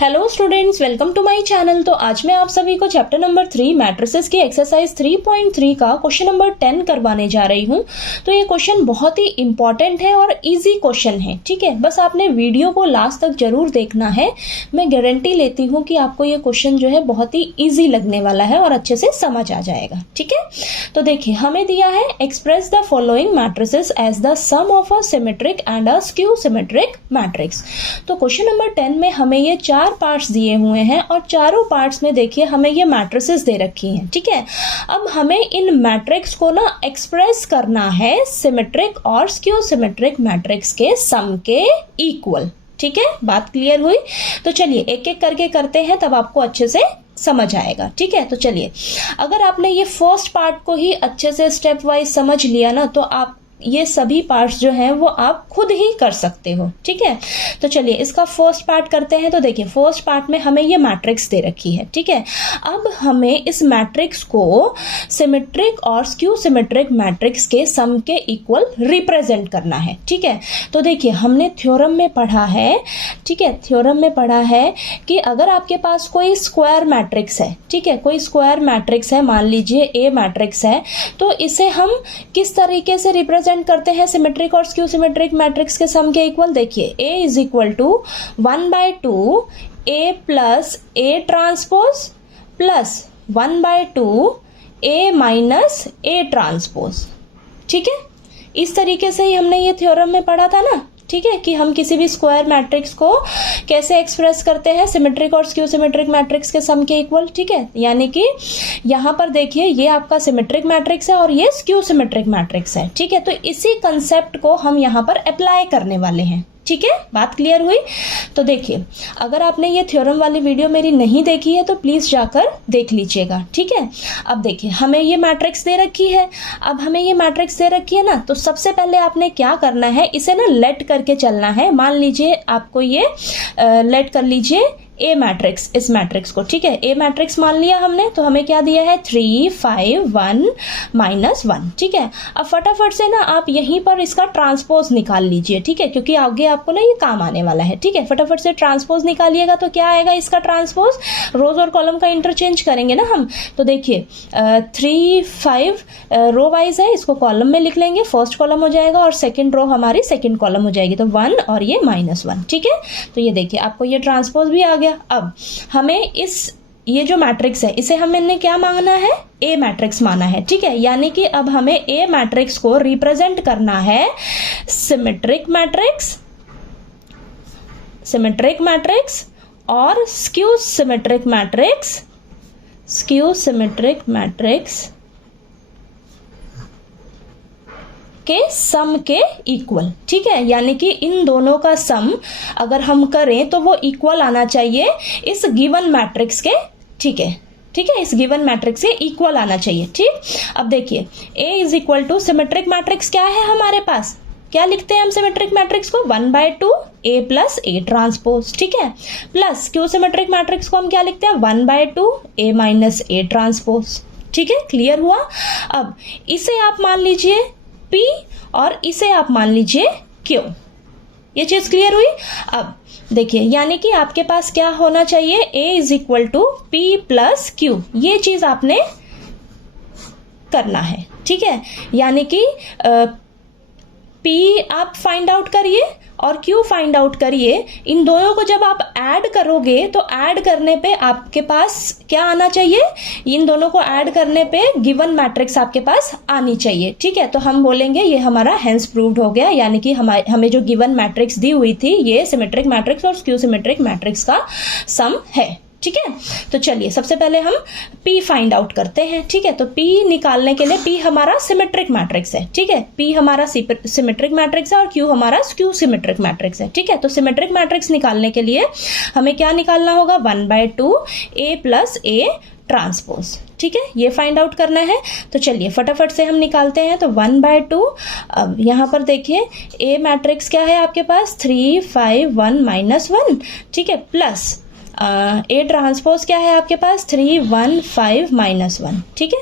Hello students, welcome to my channel. तो आज मैं आप सभी को चैप्टर नंबर 3 मैट्रिसेस की एक्सरसाइज 3.3 का क्वेश्चन नंबर 10 करवाने जा रही हूँ। तो ये क्वेश्चन बहुत ही इंपॉर्टेंट है और इजी क्वेश्चन है, ठीक है। बस आपने वीडियो को लास्ट तक जरूर देखना है। मैं गारंटी लेती हूँ कि आपको ये क्वेश्चन जो है बहुत ही ईजी लगने वाला है और अच्छे से समझ आ जाएगा, ठीक है। तो देखिए, हमें दिया है express the following matrices as the sum of a symmetric and a skew symmetric matrix. तो क्वेश्चन नंबर 10 में हमें ये चार पार्ट्स दिए हुए हैं और चारों पार्ट्स में देखिए हमें ये मैट्रिसेस दे रखी हैं, ठीक है। अब हमें इन मैट्रिक्स को ना एक्सप्रेस करना है सिमेट्रिक और स्क्यू सिमेट्रिक मैट्रिक्स के सम के इक्वल, ठीक है। बात क्लियर हुई? तो चलिए एक एक करके करते हैं, तब आपको अच्छे से समझ आएगा, ठीक है। तो चलिए, अगर आपने ये फर्स्ट पार्ट को ही अच्छे से स्टेप वाइज समझ लिया ना, तो आप ये सभी पार्ट्स जो हैं वो आप खुद ही कर सकते हो, ठीक है। तो चलिए इसका फर्स्ट पार्ट करते हैं। तो देखिए, फर्स्ट पार्ट में हमें ये मैट्रिक्स दे रखी है, ठीक है। अब हमें इस मैट्रिक्स को सिमेट्रिक और स्क्यू सिमेट्रिक मैट्रिक्स के सम के इक्वल रिप्रेजेंट करना है, ठीक है। तो देखिए, हमने थ्योरम में पढ़ा है, ठीक है, थ्योरम में पढ़ा है कि अगर आपके पास कोई स्क्वायर मैट्रिक्स है, ठीक है, कोई स्क्वायर मैट्रिक्स है, मान लीजिए ए मैट्रिक्स है, तो इसे हम किस तरीके से रिप्रेजेंट करते हैं सिमेट्रिक और स्क्यू सिमेट्रिक मैट्रिक्स के सम के इक्वल। देखिए, A is equal to 1/2 A plus A transpose plus 1/2 A minus A transpose, ठीक है। इस तरीके से ही हमने ये थ्योरम में पढ़ा था ना, ठीक है, कि हम किसी भी स्क्वायर मैट्रिक्स को कैसे एक्सप्रेस करते हैं सिमेट्रिक और स्क्यू सिमेट्रिक मैट्रिक्स के सम के इक्वल, ठीक है। यानी कि यहाँ पर देखिए, ये आपका सिमेट्रिक मैट्रिक्स है और ये स्क्यू सिमेट्रिक मैट्रिक्स है, ठीक है। तो इसी कंसेप्ट को हम यहाँ पर अप्लाई करने वाले हैं, ठीक है। बात क्लियर हुई? तो देखिए, अगर आपने ये थ्योरम वाली वीडियो मेरी नहीं देखी है तो प्लीज जाकर देख लीजिएगा, ठीक है। अब देखिए, हमें ये मैट्रिक्स दे रखी है। अब हमें ये मैट्रिक्स दे रखी है ना, तो सबसे पहले आपने क्या करना है, इसे ना लेट करके चलना है। मान लीजिए आपको ये लेट कर लीजिए ए मैट्रिक्स, इस मैट्रिक्स को, ठीक है। ए मैट्रिक्स मान लिया हमने, तो हमें क्या दिया है 3 5 1 -1, ठीक है। अब फटाफट से ना आप यहीं पर इसका ट्रांसपोज निकाल लीजिए, ठीक है, क्योंकि आगे आपको ना ये काम आने वाला है, ठीक है। फटाफट से ट्रांसपोज निकालिएगा तो क्या आएगा इसका ट्रांसपोज, रोज और कॉलम का इंटरचेंज करेंगे ना हम। तो देखिए 3 5 रो वाइज है, इसको कॉलम में लिख लेंगे, फर्स्ट कॉलम हो जाएगा और सेकेंड रो हमारी सेकेंड कॉलम हो जाएगी, तो 1 और ये -1, ठीक है। तो ये देखिए, आपको ये ट्रांसपोज भी आ गया। अब हमें ये जो मैट्रिक्स है, इसे हमने क्या मांगना है, ए मैट्रिक्स माना है, ठीक है। यानी कि अब हमें ए मैट्रिक्स को रिप्रेजेंट करना है सिमेट्रिक मैट्रिक्स और स्क्यू सिमेट्रिक मैट्रिक्स के सम के इक्वल, ठीक है। यानी कि इन दोनों का सम अगर हम करें तो वो इक्वल आना चाहिए इस गिवन मैट्रिक्स के, ठीक है, ठीक है, इस गिवन मैट्रिक्स के इक्वल आना चाहिए, ठीक। अब देखिए, A is equal to symmetric matrix क्या है हमारे पास, क्या लिखते हैं हम सिमेट्रिक मैट्रिक्स को, 1/2 A प्लस A ट्रांसपोज, ठीक है, प्लस स्क्यू सिमेट्रिक मैट्रिक्स को हम क्या लिखते हैं 1/2 A माइनस A ट्रांसपोज, ठीक है। क्लियर हुआ? अब इसे आप मान लीजिए P और इसे आप मान लीजिए Q। ये चीज क्लियर हुई? अब देखिए, यानी कि आपके पास क्या होना चाहिए, A is equal to P plus Q, ये चीज आपने करना है, ठीक है। यानी कि P आप फाइंड आउट करिए और Q फाइंड आउट करिए। इन दोनों को जब आप ऐड करोगे तो ऐड करने पे आपके पास क्या आना चाहिए, इन दोनों को ऐड करने पे गिवन मैट्रिक्स आपके पास आनी चाहिए, ठीक है। तो हम बोलेंगे ये हमारा हेंस प्रूव्ड हो गया, यानी कि हमें जो गिवन मैट्रिक्स दी हुई थी ये सिमेट्रिक मैट्रिक्स और स्क्यू सिमेट्रिक मैट्रिक्स का सम है, ठीक है। तो चलिए सबसे पहले हम P फाइंड आउट करते हैं, ठीक है। तो P निकालने के लिए, P हमारा सिमेट्रिक मैट्रिक्स है, ठीक है, P हमारा सिमेट्रिक मैट्रिक्स है और Q हमारा स्क्यू सिमेट्रिक मैट्रिक्स है, ठीक है। तो सिमेट्रिक मैट्रिक्स निकालने के लिए हमें क्या निकालना होगा, 1/2 A प्लस A ट्रांसपोज, ठीक है, ये फाइंड आउट करना है। तो चलिए फटाफट से हम निकालते हैं। तो 1/2, अब यहाँ पर देखिए A मैट्रिक्स क्या है आपके पास, 3 5 1 -1, ठीक है, प्लस A ट्रांसपोज क्या है आपके पास, 3 1 5 -1, ठीक है।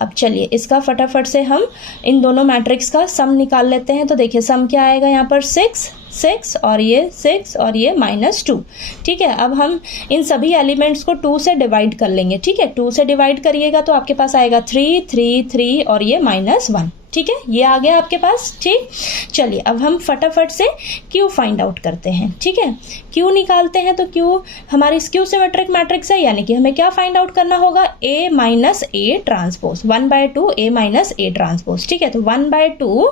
अब चलिए इसका फटाफट से हम इन दोनों मैट्रिक्स का सम निकाल लेते हैं। तो देखिए सम क्या आएगा यहाँ पर 6 और ये 6 और ये -2। ठीक है, अब हम इन सभी एलिमेंट्स को 2 से डिवाइड कर लेंगे। ठीक है, 2 से डिवाइड करिएगा तो आपके पास आएगा 3 और ये -1। ठीक है, ये आ गया आपके पास। ठीक, चलिए अब हम फटाफट से क्यू फाइंड आउट करते हैं। ठीक है, क्यू निकालते हैं। तो क्यू हमारी स्क्यू सिमेट्रिक मैट्रिक्स है, यानी कि हमें क्या फाइंड आउट करना होगा, A minus A transpose, 1/2 A minus A transpose. ठीक है, तो 1/2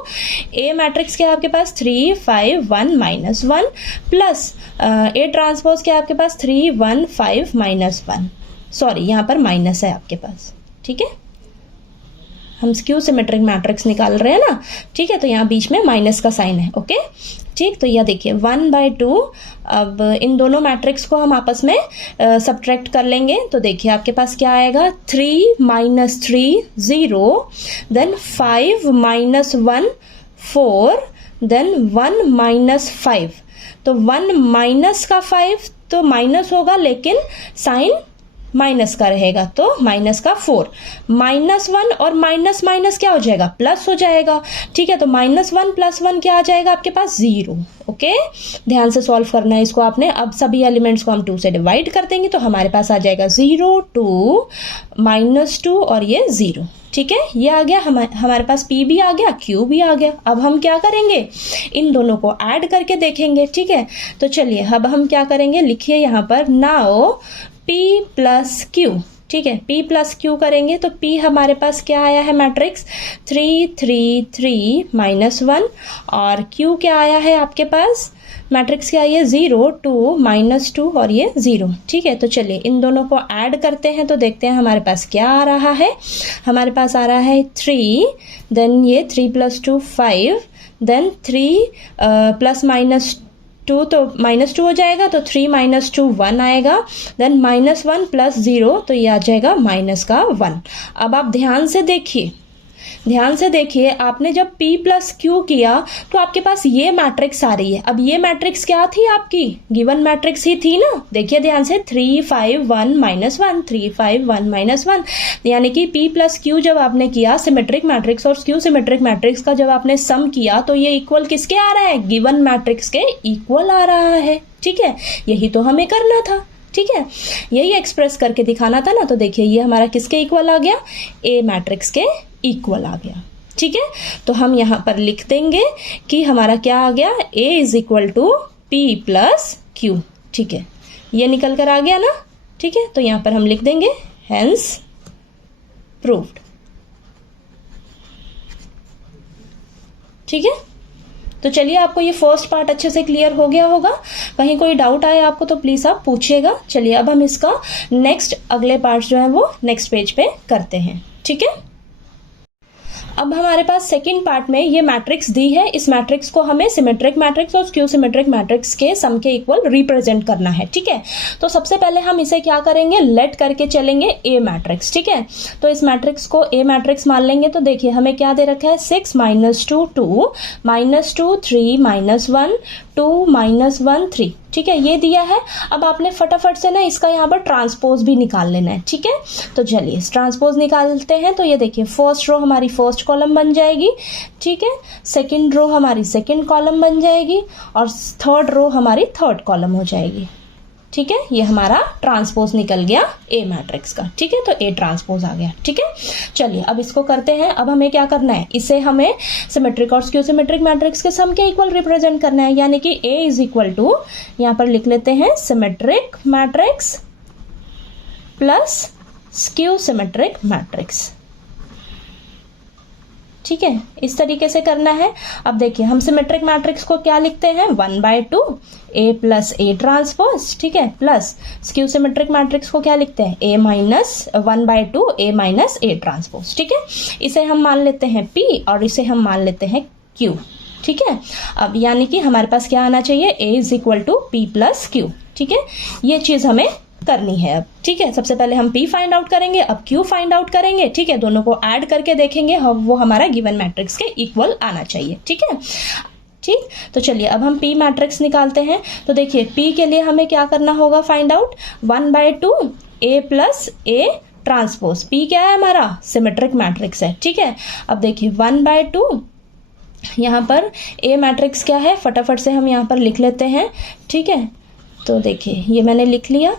A मैट्रिक्स क्या है आपके पास 3 5 1 -1 प्लस A ट्रांसपोज क्या है आपके पास 3 1 5 -1। सॉरी, यहाँ पर माइनस है आपके पास। ठीक है, हम स्क्यू सिमेट्रिक मैट्रिक्स निकाल रहे हैं ना। ठीक है, तो यहाँ बीच में माइनस का साइन है। ओके, ठीक, तो यह देखिए 1/2। अब इन दोनों मैट्रिक्स को हम आपस में सब्ट्रैक्ट कर लेंगे। तो देखिए आपके पास क्या आएगा 3 -3 0, देन 5 -1 4, देन 1 -5। तो 1 माइनस का 5 तो माइनस होगा, लेकिन साइन माइनस का रहेगा, तो माइनस का 4, -1 और माइनस माइनस क्या हो जाएगा, प्लस हो जाएगा। ठीक है, तो -1 + 1 क्या आ जाएगा आपके पास 0। ओके, ध्यान से सॉल्व करना है इसको आपने। अब सभी एलिमेंट्स को हम 2 से डिवाइड कर देंगे तो हमारे पास आ जाएगा 0 2 -2 और ये 0। ठीक है, ये आ गया हमारे पास P भी आ गया, Q भी आ गया। अब हम क्या करेंगे, इन दोनों को ऐड करके देखेंगे। ठीक है, तो चलिए अब हम क्या करेंगे, लिखिए यहाँ पर नाउ P + Q। ठीक है, P + Q करेंगे तो P हमारे पास क्या आया है मैट्रिक्स 3 3 3 -1 और Q क्या आया है आपके पास मैट्रिक्स क्या है 0 2 -2 और ये 0। ठीक है, तो चलिए इन दोनों को ऐड करते हैं तो देखते हैं हमारे पास क्या आ रहा है। हमारे पास आ रहा है 3, देन ये 3 + 2 5, देन 3 + -2 तो -2 हो जाएगा, तो 3 -2 1 आएगा, देन -1 + 0 तो ये आ जाएगा -1। अब आप ध्यान से देखिए आपने जब P + Q किया तो आपके पास ये मैट्रिक्स आ रही है। अब ये मैट्रिक्स क्या थी, आपकी गिवन मैट्रिक्स ही थी ना। देखिए ध्यान से 3 5 1 -1 3 5 1 -1, यानी कि P + Q जब आपने किया सिमेट्रिक मैट्रिक्स और स्क्यू सिमेट्रिक मैट्रिक्स का जब आपने सम किया तो ये इक्वल किसके आ रहा है, गिवन मैट्रिक्स के इक्वल आ रहा है। ठीक है, यही तो हमें करना था। ठीक है, यही एक्सप्रेस करके दिखाना था ना। तो देखिए ये हमारा किसके इक्वल आ गया, A मैट्रिक्स के इक्वल आ गया। ठीक है, तो हम यहाँ पर लिख देंगे कि हमारा क्या आ गया, A = P + Q। ठीक है, ये निकल कर आ गया ना। ठीक है, तो यहाँ पर हम लिख देंगे हेंस प्रूव्ड। ठीक है, तो चलिए आपको ये फर्स्ट पार्ट अच्छे से क्लियर हो गया होगा। कहीं कोई डाउट आए आपको तो प्लीज आप पूछिएगा। चलिए अब हम इसका नेक्स्ट अगले पार्ट जो है वो नेक्स्ट पेज पे करते हैं। ठीक है, अब हमारे पास सेकंड पार्ट में ये मैट्रिक्स दी है। इस मैट्रिक्स को हमें सिमेट्रिक मैट्रिक्स और स्क्यू सिमेट्रिक मैट्रिक्स के सम के इक्वल रिप्रेजेंट करना है। ठीक है, तो सबसे पहले हम इसे क्या करेंगे, लेट करके चलेंगे A मैट्रिक्स। ठीक है, तो इस मैट्रिक्स को A मैट्रिक्स मान लेंगे। तो देखिए हमें क्या दे रखा है 6 -2 2 -2 3 -1 2 -1 3। ठीक है, ये दिया है। अब आपने फटाफट से ना इसका यहाँ पर ट्रांसपोज भी निकाल लेना है। ठीक है, तो चलिए ट्रांसपोज निकालते हैं। तो ये देखिए फर्स्ट रो हमारी फर्स्ट कॉलम बन जाएगी। ठीक है, सेकंड रो हमारी सेकंड कॉलम बन जाएगी और थर्ड रो हमारी थर्ड कॉलम हो जाएगी। ठीक है, ये हमारा ट्रांसपोज निकल गया A मैट्रिक्स का। ठीक है, तो A ट्रांसपोज आ गया। ठीक है, चलिए अब इसको करते हैं। अब हमें क्या करना है, इसे हमें सिमेट्रिक और स्क्यू सिमेट्रिक मैट्रिक्स के सम के इक्वल रिप्रेजेंट करना है, यानी कि A = यहाँ पर लिख लेते हैं symmetric matrix plus skew symmetric matrix. ठीक है, इस तरीके से करना है। अब देखिए हम सिमेट्रिक मैट्रिक्स को क्या लिखते हैं 1/2 A + A ट्रांसपोज। ठीक है, प्लस स्क्यू सिमेट्रिक मैट्रिक्स को क्या लिखते हैं A - 1/2 A - A ट्रांसपोज। ठीक है, इसे हम मान लेते हैं P और इसे हम मान लेते हैं Q। ठीक है, अब यानी कि हमारे पास क्या आना चाहिए A = P + Q। ठीक है, ये चीज हमें करनी है अब। ठीक है, सबसे पहले हम P फाइंड आउट करेंगे, अब Q फाइंड आउट करेंगे। ठीक है, दोनों को ऐड करके देखेंगे वो हमारा गिवन मैट्रिक्स के इक्वल आना चाहिए। ठीक है, ठीक, तो चलिए अब हम P मैट्रिक्स निकालते हैं। तो देखिए P के लिए हमें क्या करना होगा find out 1/2 A + A transpose. P क्या है हमारा, सिमेट्रिक मैट्रिक्स है, ठीक है। अब देखिए 1/2 यहाँ पर ए मैट्रिक्स क्या है, फटाफट से हम यहाँ पर लिख लेते हैं, ठीक है। तो देखिए ये मैंने लिख लिया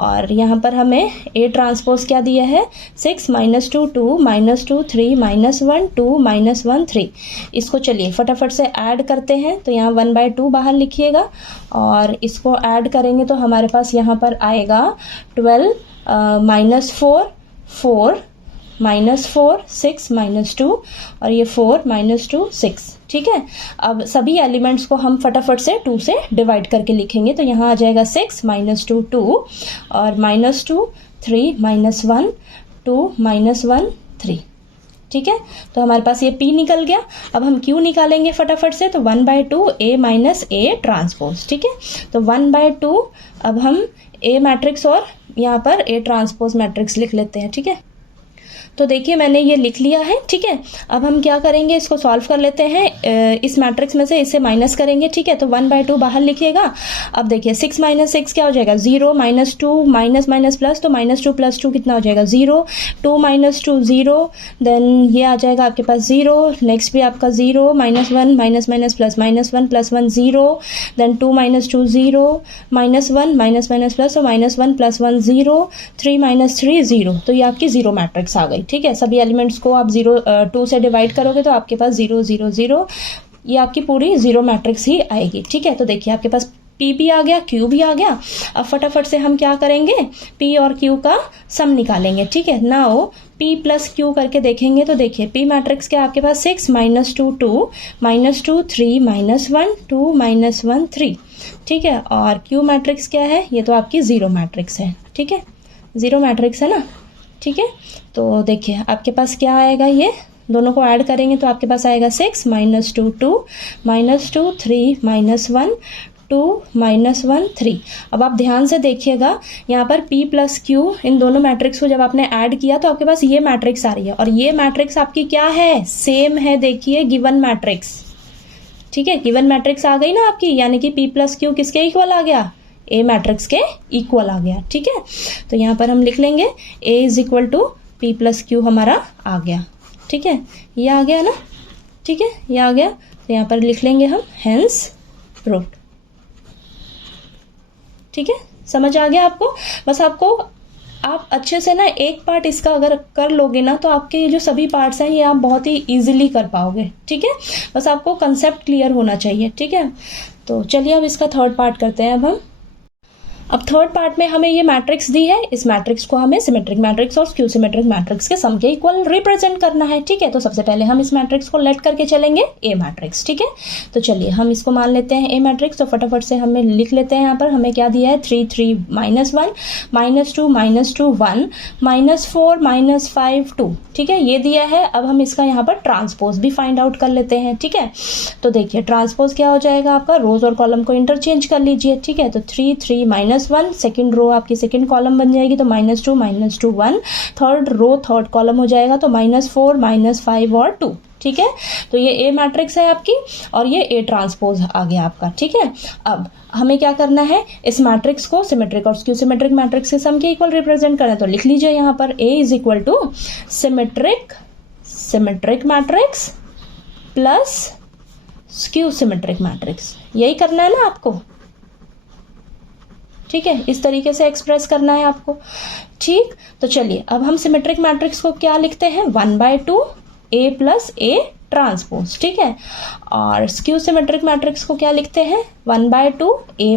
और यहाँ पर हमें ए ट्रांसपोज क्या दिया है, 6 - 2 2 -2 3 -1 2 -1 3। इसको चलिए फटाफट से ऐड करते हैं। तो यहाँ 1/2 बाहर लिखिएगा और इसको ऐड करेंगे तो हमारे पास यहाँ पर आएगा 12 -4 4 -4 6 -2 और ये 4 -2 6, ठीक है। अब सभी एलिमेंट्स को हम फटाफट से 2 से डिवाइड करके लिखेंगे। तो यहाँ आ जाएगा 6 -2 2 और -2 3 -1 2 -1 3, ठीक है। तो हमारे पास ये P निकल गया। अब हम Q निकालेंगे फटाफट से। तो 1/2 A - A ट्रांसपोज, ठीक है। तो 1/2 अब हम A मैट्रिक्स और यहाँ पर A ट्रांसपोज मैट्रिक्स लिख लेते हैं, ठीक है। तो देखिए मैंने ये लिख लिया है, ठीक है। अब हम क्या करेंगे, इसको सॉल्व कर लेते हैं। इस मैट्रिक्स में से इसे माइनस करेंगे, ठीक है। तो 1/2 बाहर लिखिएगा। अब देखिए 6 - 6 क्या हो जाएगा, 0 -2 माइनस माइनस प्लस, तो -2 + 2 कितना हो जाएगा, 0 2 - 2 0, देन ये आ जाएगा आपके पास 0, नेक्स्ट भी आपका 0 -1 minus minus plus -1 + 1 0, then 2 - 2 0 -1 minus minus plus, तो -1 + 1 0 3 - 3 0। तो ये आपकी 0 मैट्रिक्स आ गई, ठीक है। सभी एलिमेंट्स को आप 2 से डिवाइड करोगे तो आपके पास 0 0 0, ये आपकी पूरी 0 मैट्रिक्स ही आएगी, ठीक है। तो देखिए आपके पास P भी आ गया, Q भी आ गया। अब फटाफट से हम क्या करेंगे, P और Q का सम निकालेंगे, ठीक है। नाउ P + Q करके देखेंगे तो देखिए P मैट्रिक्स क्या आपके पास 6 - 2 2 -2 3 -1 2 -1 3, ठीक है। और Q मैट्रिक्स क्या है, ये तो आपकी 0 मैट्रिक्स है, ठीक है। 0 मैट्रिक्स है ना, ठीक है। तो देखिए आपके पास क्या आएगा, ये दोनों को ऐड करेंगे तो आपके पास आएगा 6 - 2 2 -2 3 -1 2 -1 3। अब आप ध्यान से देखिएगा यहाँ पर P + Q इन दोनों मैट्रिक्स को जब आपने ऐड किया तो आपके पास ये मैट्रिक्स आ रही है और ये मैट्रिक्स आपकी क्या है, सेम है। देखिए गिवन मैट्रिक्स, ठीक है। गिवन मैट्रिक्स आ गई ना आपकी, यानी कि P + Q किसके इक्वल आ गया, ए मैट्रिक्स के इक्वल आ गया, ठीक है। तो यहाँ पर हम लिख लेंगे A = P + Q हमारा आ गया, ठीक है। ये आ गया ना, ठीक है, ये आ गया। तो यहाँ पर लिख लेंगे हम हेंस प्रूव्ड, ठीक है। समझ आ गया आपको। बस आपको आप अच्छे से ना एक पार्ट इसका अगर कर लोगे ना तो आपके ये जो सभी पार्ट्स हैं ये आप बहुत ही इजीली कर पाओगे, ठीक है। बस आपको कंसेप्ट क्लियर होना चाहिए, ठीक है। तो चलिए अब इसका थर्ड पार्ट करते हैं। अब थर्ड पार्ट में हमें ये मैट्रिक्स दी है, इस मैट्रिक्स को हमें सिमेट्रिक मैट्रिक्स और स्क्यू सिमेट्रिक मैट्रिक्स के सम के इक्वल रिप्रेजेंट करना है, ठीक है। तो सबसे पहले हम इस मैट्रिक्स को लेट करके चलेंगे ए मैट्रिक्स, ठीक है। तो चलिए हम इसको मान लेते हैं ए मैट्रिक्स। तो फटाफट से हमें लिख लेते हैं, यहाँ पर हमें क्या दिया है, 3 3 -1 -2 -2 1 -4 -5 2, ठीक है, ये दिया है। अब हम इसका यहाँ पर ट्रांसपोज भी फाइंड आउट कर लेते हैं, ठीक है। तो देखिए ट्रांसपोज क्या हो जाएगा आपका, रोज और कॉलम को इंटरचेंज कर लीजिए, ठीक है। तो 3 3 -1 सेकंड रो आपकी सेकंड कॉलम बन जाएगी, तो -2 -2 1, थर्ड रो थर्ड कॉलम हो जाएगा, तो -4 -5 और 2, ठीक है। तो ये ए मैट्रिक्स है आपकी और ये ए ट्रांसपोज आ गया आपका, ठीक है। अब हमें क्या करना है, इस मैट्रिक्स को सिमेट्रिक और स्क्यू सिमेट्रिक मैट्रिक्स के सम के इक्वल रिप्रेजेंट करना है। तो लिख लीजिए यहाँ पर A = symmetric matrix plus skew symmetric matrix, यही करना है ना आपको, ठीक है। इस तरीके से एक्सप्रेस करना है आपको, ठीक। तो चलिए अब हम सिमेट्रिक मैट्रिक्स को क्या लिखते हैं, 1/2 A + A ट्रांसपोज, ठीक है। और स्क्यू सिमेट्रिक मैट्रिक्स को क्या लिखते हैं, 1/2 A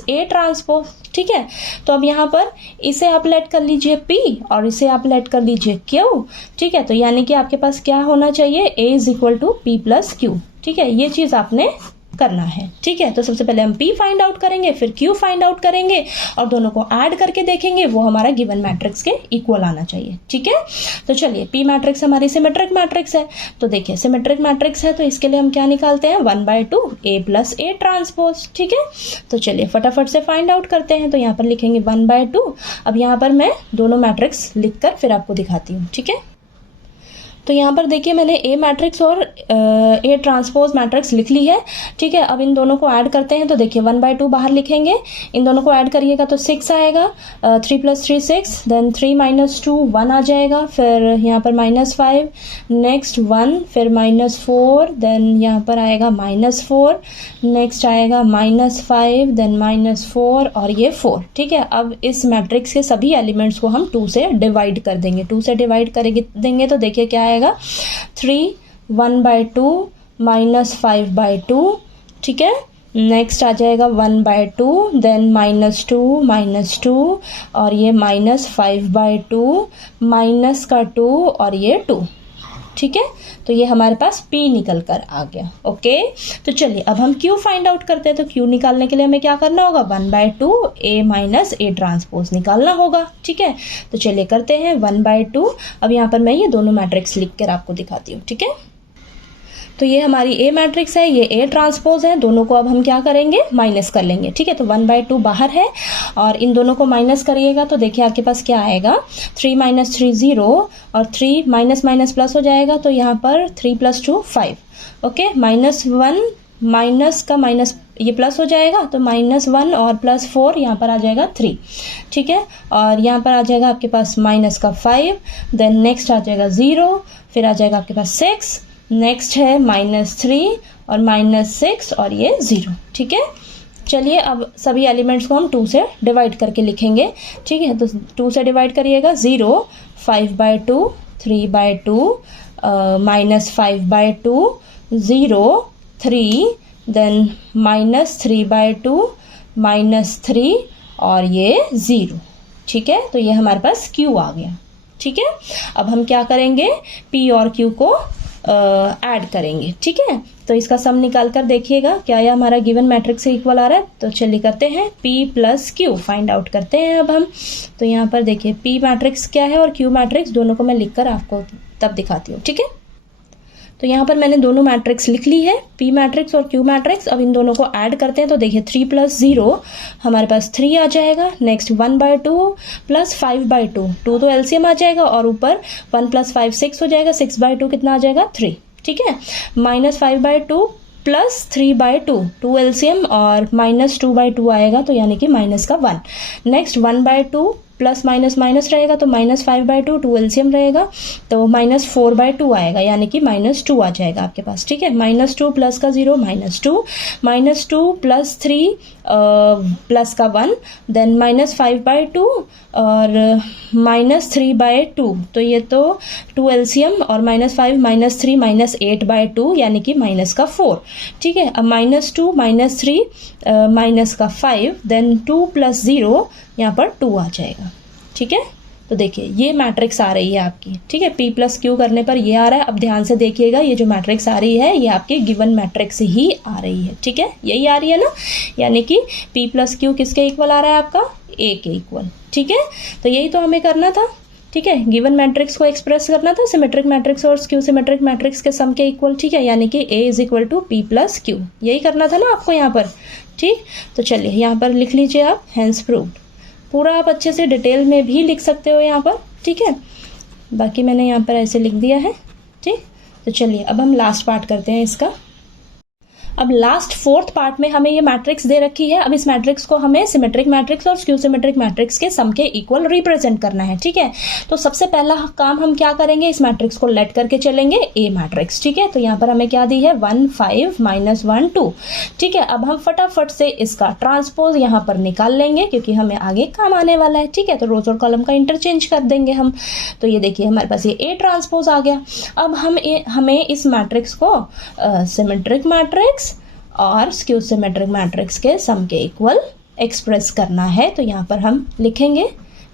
- A ट्रांसपोज, ठीक है। तो अब यहाँ पर इसे आप लेट कर लीजिए P और इसे आप लेट कर लीजिए Q, ठीक है। तो यानी कि आपके पास क्या होना चाहिए, A = P + Q, ठीक है। ये चीज आपने करना है, ठीक है। तो सबसे पहले हम P फाइंड आउट करेंगे, फिर Q फाइंड आउट करेंगे और दोनों को ऐड करके देखेंगे, वो हमारा गिवन मैट्रिक्स के इक्वल आना चाहिए, ठीक है। तो चलिए P मैट्रिक्स हमारी सिमेट्रिक मैट्रिक्स है। तो देखिए सिमेट्रिक मैट्रिक्स है तो इसके लिए हम क्या निकालते हैं, 1/2 A + A ट्रांसपोज, ठीक है। तो चलिए फटाफट से फाइंड आउट करते हैं। तो यहाँ पर लिखेंगे 1/2। अब यहाँ पर मैं दोनों मैट्रिक्स लिखकर फिर आपको दिखाती हूँ, ठीक है। तो यहाँ पर देखिए मैंने ए मैट्रिक्स और ए ट्रांसपोज मैट्रिक्स लिख ली है, ठीक है। अब इन दोनों को ऐड करते हैं, तो देखिए 1/2 बाहर लिखेंगे, इन दोनों को ऐड करिएगा तो 6 आएगा, 3 + 3 6, देन 3 - 2 1 आ जाएगा, फिर यहाँ पर -5, नेक्स्ट 1, फिर -4, देन यहाँ पर आएगा -4, नेक्स्ट आएगा -5, देन -4 और ये 4, ठीक है। अब इस मैट्रिक्स के सभी एलिमेंट्स को हम 2 से डिवाइड कर देंगे, 2 से डिवाइड करेंगे देंगे तो देखिए क्या आएगा, 3 1/2 -5/2, ठीक है। नेक्स्ट आ जाएगा 1/2, देन -2 और ये -5/2, माइनस का 2 और ये 2, ठीक है। तो ये हमारे पास P निकल कर आ गया। ओके, तो चलिए अब हम Q फाइंड आउट करते हैं। तो Q निकालने के लिए हमें क्या करना होगा, 1/2 A - A ट्रांसपोज निकालना होगा, ठीक है। तो चलिए करते हैं 1/2। अब यहाँ पर मैं ये दोनों मैट्रिक्स लिख कर आपको दिखाती हूँ, ठीक है। तो ये हमारी ए मैट्रिक्स है, ये ए ट्रांसपोज है, दोनों को अब हम क्या करेंगे, माइनस कर लेंगे, ठीक है। तो 1/2 बाहर है और इन दोनों को माइनस करिएगा तो देखिए आपके पास क्या आएगा, 3 - 3 0 और 3 माइनस प्लस हो जाएगा, तो यहाँ पर 3 + 2 5, ओके। -1 माइनस का माइनस ये प्लस हो जाएगा, तो -1 और +4 यहाँ पर आ जाएगा 3, ठीक है। और यहाँ पर आ जाएगा आपके पास -5, देन नेक्स्ट आ जाएगा 0, फिर आ जाएगा आपके पास 6, नेक्स्ट है -3 और -6 और ये 0, ठीक है। चलिए अब सभी एलिमेंट्स को हम 2 से डिवाइड करके लिखेंगे, ठीक है। तो 2 से डिवाइड करिएगा, 0 5/2 3/2 -5/2 0 3, देन -3/2 -3 और ये 0, ठीक है। तो ये हमारे पास Q आ गया, ठीक है। अब हम क्या करेंगे, P और Q को ऐड करेंगे, ठीक है। तो इसका सम निकाल कर देखिएगा क्या यह हमारा गिवन मैट्रिक्स से इक्वल आ रहा है। तो चलिए करते हैं, P + Q फाइंड आउट करते हैं अब हम। तो यहाँ पर देखिए P मैट्रिक्स क्या है और Q मैट्रिक्स, दोनों को मैं लिखकर आपको तब दिखाती हूँ, ठीक है। तो यहाँ पर मैंने दोनों मैट्रिक्स लिख ली है, P मैट्रिक्स और Q मैट्रिक्स। अब इन दोनों को ऐड करते हैं तो देखिए 3 + 0 हमारे पास 3 आ जाएगा, नेक्स्ट 1/2 + 5/2, 2 तो एलसीएम आ जाएगा और ऊपर 1 + 5 6 हो जाएगा, 6/2 कितना आ जाएगा 3, ठीक है। -5/2 + 3/2, 2 एलसीएम और -2/2 आएगा, तो यानी कि -1। नेक्स्ट 1/2 प्लस माइनस रहेगा तो -5/2, 2 एलसीएम रहेगा तो -4/2 आएगा, यानी कि -2 आ जाएगा आपके पास, ठीक है। -2 प्लस का 0 -2, -2 + 3 प्लस का 1, देन -5/2 और -3/2, तो ये तो 2 एलसीएम और -5 -3 -8/2 यानी कि -4, ठीक है। अब -2 -3 -5, देन 2 + 0 यहाँ पर 2 आ जाएगा, ठीक है। तो देखिए ये मैट्रिक्स आ रही है आपकी, ठीक है। P + Q करने पर ये आ रहा है। अब ध्यान से देखिएगा, ये जो मैट्रिक्स आ रही है ये आपके गिवन मैट्रिक्स ही आ रही है, ठीक है। यही आ रही है ना, यानी कि P + Q किसके इक्वल आ रहा है आपका, A के इक्वल, ठीक है। तो यही तो हमें करना था, ठीक है। गिवन मैट्रिक्स को एक्सप्रेस करना था सिमेट्रिक मैट्रिक्स और स्क्यू सिमेट्रिक मैट्रिक्स के सम के इक्वल, ठीक है। यानी कि A = P + Q, यही करना था ना आपको यहाँ पर, ठीक। तो चलिए यहाँ पर लिख लीजिए आप, हेंस प्रूव्ड। पूरा आप अच्छे से डिटेल में भी लिख सकते हो यहाँ पर, ठीक है। बाकी मैंने यहाँ पर ऐसे लिख दिया है, ठीक। तो चलिए अब हम लास्ट पार्ट करते हैं इसका। अब लास्ट 4th पार्ट में हमें ये मैट्रिक्स दे रखी है। अब इस मैट्रिक्स को हमें सिमेट्रिक मैट्रिक्स और स्क्यू सिमेट्रिक मैट्रिक्स के सम के इक्वल रिप्रेजेंट करना है, ठीक है। तो सबसे पहला काम हम क्या करेंगे, इस मैट्रिक्स को लेट करके चलेंगे ए मैट्रिक्स, ठीक है। तो यहाँ पर हमें क्या दी है, 1 5 -1 2, ठीक है। अब हम फटाफट से इसका ट्रांसपोज यहाँ पर निकाल लेंगे क्योंकि हमें आगे काम आने वाला है, ठीक है। तो रोज और कॉलम का इंटरचेंज कर देंगे हम। तो ये देखिए हमारे पास ये ए ट्रांसपोज आ गया। अब हमें इस मैट्रिक्स को सिमेट्रिक मैट्रिक्स और स्क्यू सिमेट्रिक मैट्रिक्स के सम के इक्वल एक्सप्रेस करना है। तो यहाँ पर हम लिखेंगे,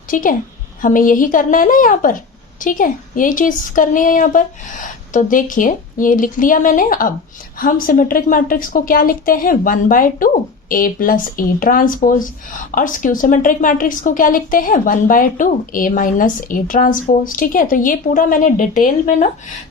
ठीक है। हमें यही करना है ना यहाँ पर, ठीक है, यही चीज़ करनी है यहाँ पर। तो देखिए ये लिख लिया मैंने। अब हम सिमेट्रिक मैट्रिक्स को क्या लिखते हैं, 1/2 A + A ट्रांसपोज, और स्क्यू सिमेट्रिक मैट्रिक्स को क्या लिखते हैं, 1/2 A - A ट्रांसपोज, ठीक है। तो ये पूरा मैंने डिटेल में ना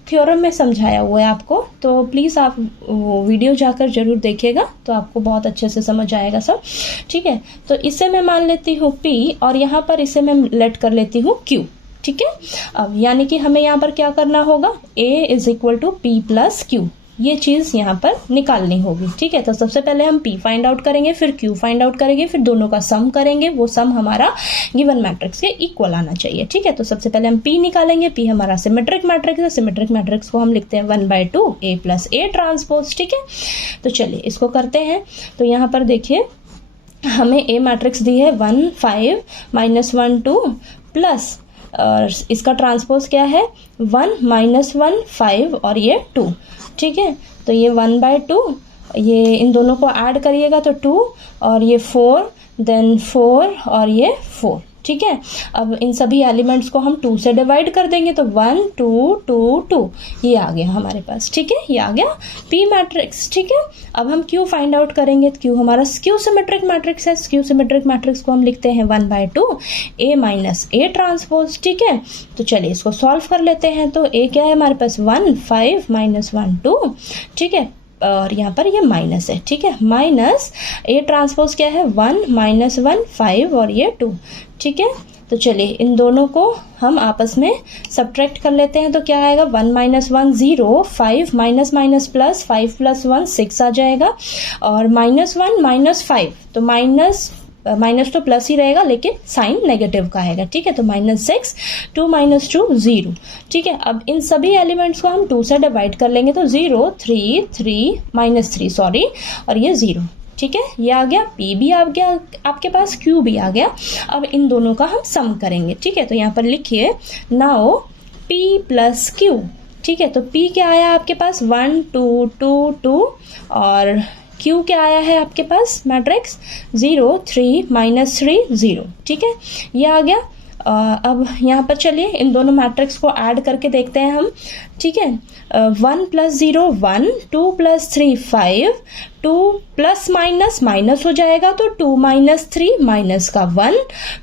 थ्योरम में समझाया हुआ है आपको, तो प्लीज़ आप वीडियो जाकर जरूर देखिएगा, तो आपको बहुत अच्छे से समझ आएगा सब, ठीक है। तो इसे मैं मान लेती हूँ P और यहाँ पर इसे मैं लेट कर लेती हूँ Q, ठीक है। अब यानी कि हमें यहाँ पर क्या करना होगा, A is equal to P plus Q, ये चीज़ यहाँ पर निकालनी होगी। ठीक है, तो सबसे पहले हम P फाइंड आउट करेंगे, फिर Q फाइंड आउट करेंगे, फिर दोनों का सम करेंगे, वो सम हमारा गिवन मैट्रिक्स के इक्वल आना चाहिए। ठीक है, तो सबसे पहले हम P निकालेंगे। P हमारा सिमेट्रिक मैट्रिक्स है, सिमेट्रिक मैट्रिक्स को हम लिखते हैं 1/2 A प्लस A ट्रांसपोज। ठीक है, तो चलिए इसको करते हैं। तो यहाँ पर देखिए हमें A मैट्रिक्स दी है 1 5 -1 2 प्लस, और इसका ट्रांसपोज क्या है 1 -1 5 और ये 2। ठीक है, तो ये 1/2, ये इन दोनों को ऐड करिएगा तो 2, और ये 4 देन 4 और ये 4। ठीक है, अब इन सभी एलिमेंट्स को हम 2 से डिवाइड कर देंगे तो 1 2 2 2 ये आ गया हमारे पास। ठीक है, ये आ गया P मैट्रिक्स। ठीक है, अब हम Q फाइंड आउट करेंगे। Q हमारा स्क्यू सिमेट्रिक मैट्रिक्स है। स्क्यू सिमेट्रिक मैट्रिक्स को हम लिखते हैं 1/2 A माइनस A ट्रांसपोज। ठीक है, तो चलिए इसको सॉल्व कर लेते हैं। तो A क्या है हमारे पास 1 5 -1 2। ठीक है, और यहाँ पर ये माइनस है। ठीक है, माइनस A ट्रांसपोज क्या है 1 -1 5 और ये 2। ठीक है, तो चलिए इन दोनों को हम आपस में सब्ट्रैक्ट कर लेते हैं। तो क्या आएगा 1 -1 0, 5 माइनस माइनस प्लस, 5 + 1 6 आ जाएगा, और -1 -5, तो माइनस तो प्लस ही रहेगा लेकिन साइन नेगेटिव का आएगा। ठीक है, तो -6 2 - 2 0। ठीक है, अब इन सभी एलिमेंट्स को हम 2 से डिवाइड कर लेंगे तो 0 3 3 -3 सॉरी, और ये 0। ठीक है, ये आ गया, P भी आ गया आपके पास, Q भी आ गया। अब इन दोनों का हम सम करेंगे। ठीक है, तो यहाँ पर लिखिए नाउ P प्लस Q। ठीक है, तो P क्या आया आपके पास 1 2 2 2, और Q क्या आया है आपके पास मैट्रिक्स 0 3 -3 0। ठीक है, ये आ गया। अब यहाँ पर चलिए इन दोनों मैट्रिक्स को ऐड करके देखते हैं हम। ठीक है, 1 + 0 1, 2 + 3 5, 2 प्लस माइनस हो जाएगा तो 2 - 3 माइनस का 1,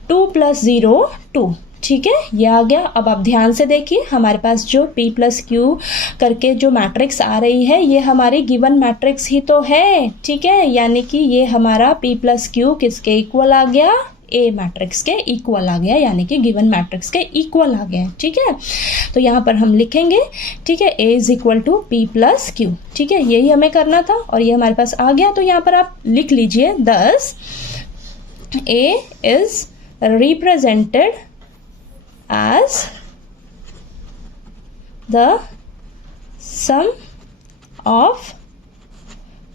2 + 0 2। ठीक है, ये आ गया। अब आप ध्यान से देखिए हमारे पास जो P प्लस Q करके जो मैट्रिक्स आ रही है ये हमारी गिवन मैट्रिक्स ही तो है। ठीक है, यानी कि ये हमारा P प्लस Q किसके इक्वल आ गया, A मैट्रिक्स के इक्वल आ गया, यानी कि गिवन मैट्रिक्स के इक्वल आ गया। ठीक है, तो यहाँ पर हम लिखेंगे। ठीक है, A is equal to P plus Q। ठीक है, यही हमें करना था और ये हमारे पास आ गया। तो यहाँ पर आप लिख लीजिए 10 A is represented as the sum of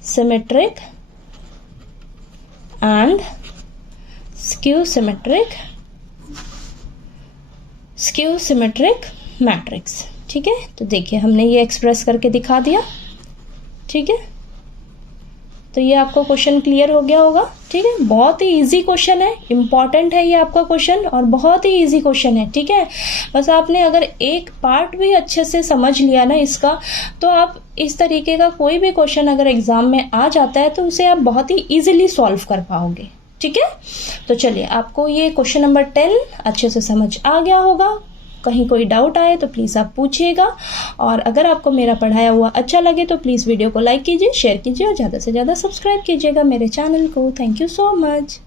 symmetric and skew symmetric matrix. ठीक है, तो देखिए हमने ये एक्सप्रेस करके दिखा दिया। ठीक है, तो ये आपको क्वेश्चन क्लियर हो गया होगा। ठीक है, बहुत ही इजी क्वेश्चन है, इम्पॉर्टेंट है ये आपका क्वेश्चन और बहुत ही इजी क्वेश्चन है। ठीक है, बस आपने अगर एक पार्ट भी अच्छे से समझ लिया ना इसका, तो आप इस तरीके का कोई भी क्वेश्चन अगर एग्जाम में आ जाता है तो उसे आप बहुत ही इजीली सॉल्व कर पाओगे। ठीक है, तो चलिए आपको ये क्वेश्चन नंबर 10 अच्छे से समझ आ गया होगा। कहीं कोई डाउट आए तो प्लीज़ आप पूछिएगा, और अगर आपको मेरा पढ़ाया हुआ अच्छा लगे तो प्लीज़ वीडियो को लाइक कीजिए, शेयर कीजिए और ज़्यादा से ज़्यादा सब्सक्राइब कीजिएगा मेरे चैनल को। Thank you so much.